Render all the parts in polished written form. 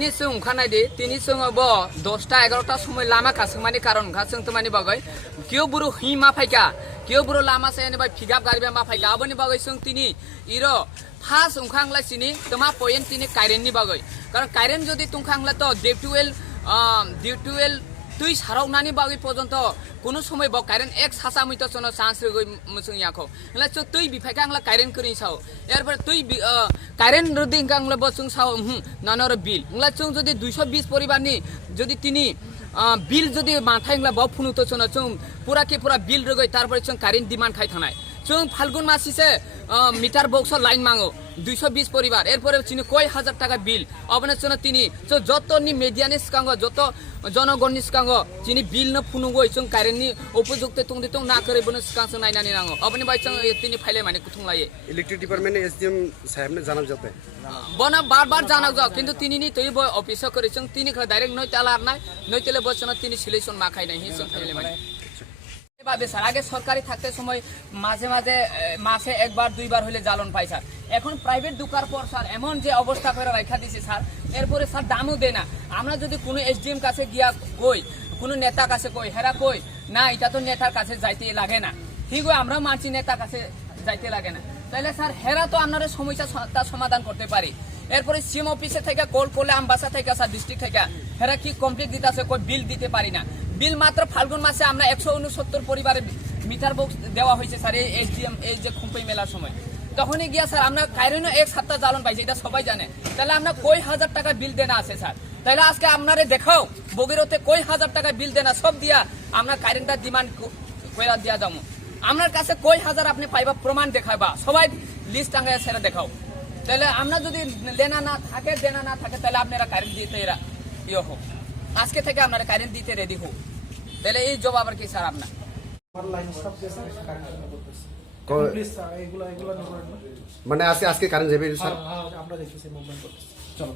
তিনি जों खानायदि তিনি जोङो ब 10টা 11টা সময় লামা কাসमानि কারণ गासों तो मानि बागै कियो बुरु हिमा फाइका कियो बुरु लामा सायानि बाय फिगाब गारिबा मा फाइका अबनि बागै जों তিনি इरो फास उखांला सिनि तमा पॉइंट তিনি कारेन्टनि बागै कारण कारेन्ट जदि तुंखांला तो डिउटुएल তুই সারাউনানি বাগै পর্যন্ত কোন সময় ব কারেন্ট এক সাসা মইতো চনো চান্স রগৈ মসং ইয়াখো হলা চ তুই বিফাইকা আংলা কারেন্ট করি সাও এরপর তুই কারেন্ট রদি আংলা বসং সাও নানর বিল হলা চং যদি 220 পরিবারনি যদি তিনি বিল যদি মাথাইংলা ব ফুনুতো চনো চং পুরা কে পুরা বিল রগৈ তারপর চং কারেন্ট ডিমান্ড খাই থানায় চং ফাল্গুন মাসিসে মিটার বক্স লাইন মাঙ্গো 220 পরিবার এরপরে চিনি কয় হাজার টাকা বিল অবনে চনো তিনি যতনি মিডিয়ানি স্কাঙ্গ যত জনগণনি স্কাঙ্গ চিনি বিল ন ফুনুগো চং কারেন্টনি উপযুক্ত তুंगदि तुंग ना करे बनो स्कांस नायनानि नांगो अबनि बाय चं तिनि फाइले माने कुथुं लाये इलेक्ट्रिक डिपार्टमेंट एसडीएम साहेब ने जानाब जाते बना बार-बार जानाग जा किंतु तिनिनि तै बय ऑफिस करे चं तिनि खा डायरेक्ट नय तालार नाय नय तेले बचन तिनि सिलेक्शन माखाय नाय हि चं फाइले माने ভাবে স্যার আগে সরকারি থাকতে সময় মাঝে মাঝে মাসে একবার দুইবার হলে জ্বালন পাই স্যার এখন প্রাইভেট দোকার পর স্যার এমন যে অবস্থা করে রাখা দিছে স্যার এরপরে স্যার দামও দেয় না আমরা যদি কোনো এসডিএম কাছে গিয়া কই কোনো নেতা কাছে কই হেরা কই না এটা তো নেতার কাছে যাইতে লাগে না ঠিক হয় আমরা মানছি নেতার কাছে যাইতে লাগে না তাহলে স্যার হেরা তো আপনারা সমস্যা সমাধান করতে পারি এরপরে সিএম অফিসে থেকে কল করলে আমবাসা থেকে স্যার ডিস্ট্রিক্ট থেকে হেরা কি কমপ্লিট দিতেছে কই বিল দিতে পারি না বিল মাত্র ফাল্গুন মাসে আমরা 169 পরিবারের মিটার বক্স দেওয়া হয়েছে স্যার এই এসডিএম এই যে খুম্পাই মেলার সময় তখনই গিয়া স্যার আমরা কারেন্টও এক সপ্তাহ জ্বালন পাইছি এটা সবাই জানে তাহলে আমরা কয় হাজার টাকা বিল দেনা আছে স্যার তাহলে আজকে আপনারে দেখাও বগিরতে কয় হাজার টাকা বিল দেনা সব দিয়া আমরা কারেন্টটা ডিমান্ড কইরা দিয়া যাবো আপনার কাছে কয় হাজার আপনি পাইবা প্রমাণ দেখাইবা সবাই লিস্ট টাঙ্গায় সেটা দেখাও তাহলে আমরা যদি লেনা না থাকে দেনা না থাকে তাহলে আপনারা কারেন্ট দিতে ইয়ে হোক আজকে থেকে আপনারা কারেন্ট দিতে রেডি হোক তাহলে এই জবাব আর কি স্যার আপনার মানে আজকে কারেন্ট যাবে স্যার আমরা দেখতেছি মুভমেন্ট করতেছি চলো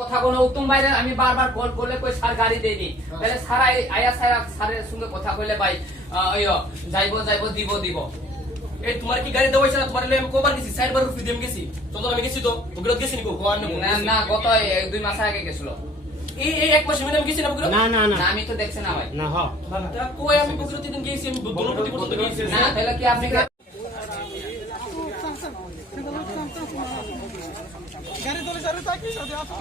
কথা কোনো উত্তম ভাইরে আমি বারবার কল করলে কই স্যার গাড়ি দেই নি তাহলে স্যার আয়া স্যারের সঙ্গে কথা কইলে ভাই যাইবো দিব এই তোমার কি গাড়ি দেওয়া হইছে না তোমার আমি কবার গেছি সাইড বার ফ্রি দেম গেছি চলো আমি গেছি তো ওগুলো গেছি নিকো গোয়ার না গত 2 মাস আগে গেছিল এই এক মাস আমি গেছি না ওগুলো না আমি তো দেখছি না ভাই না হ্যাঁ তা কই আমি ওগুলো দিন গেছি আমি দোনোপতি পর্যন্ত গেছি না তাহলে কি আপনি গাড়ি ধরে সারে তাকি সাথে আসো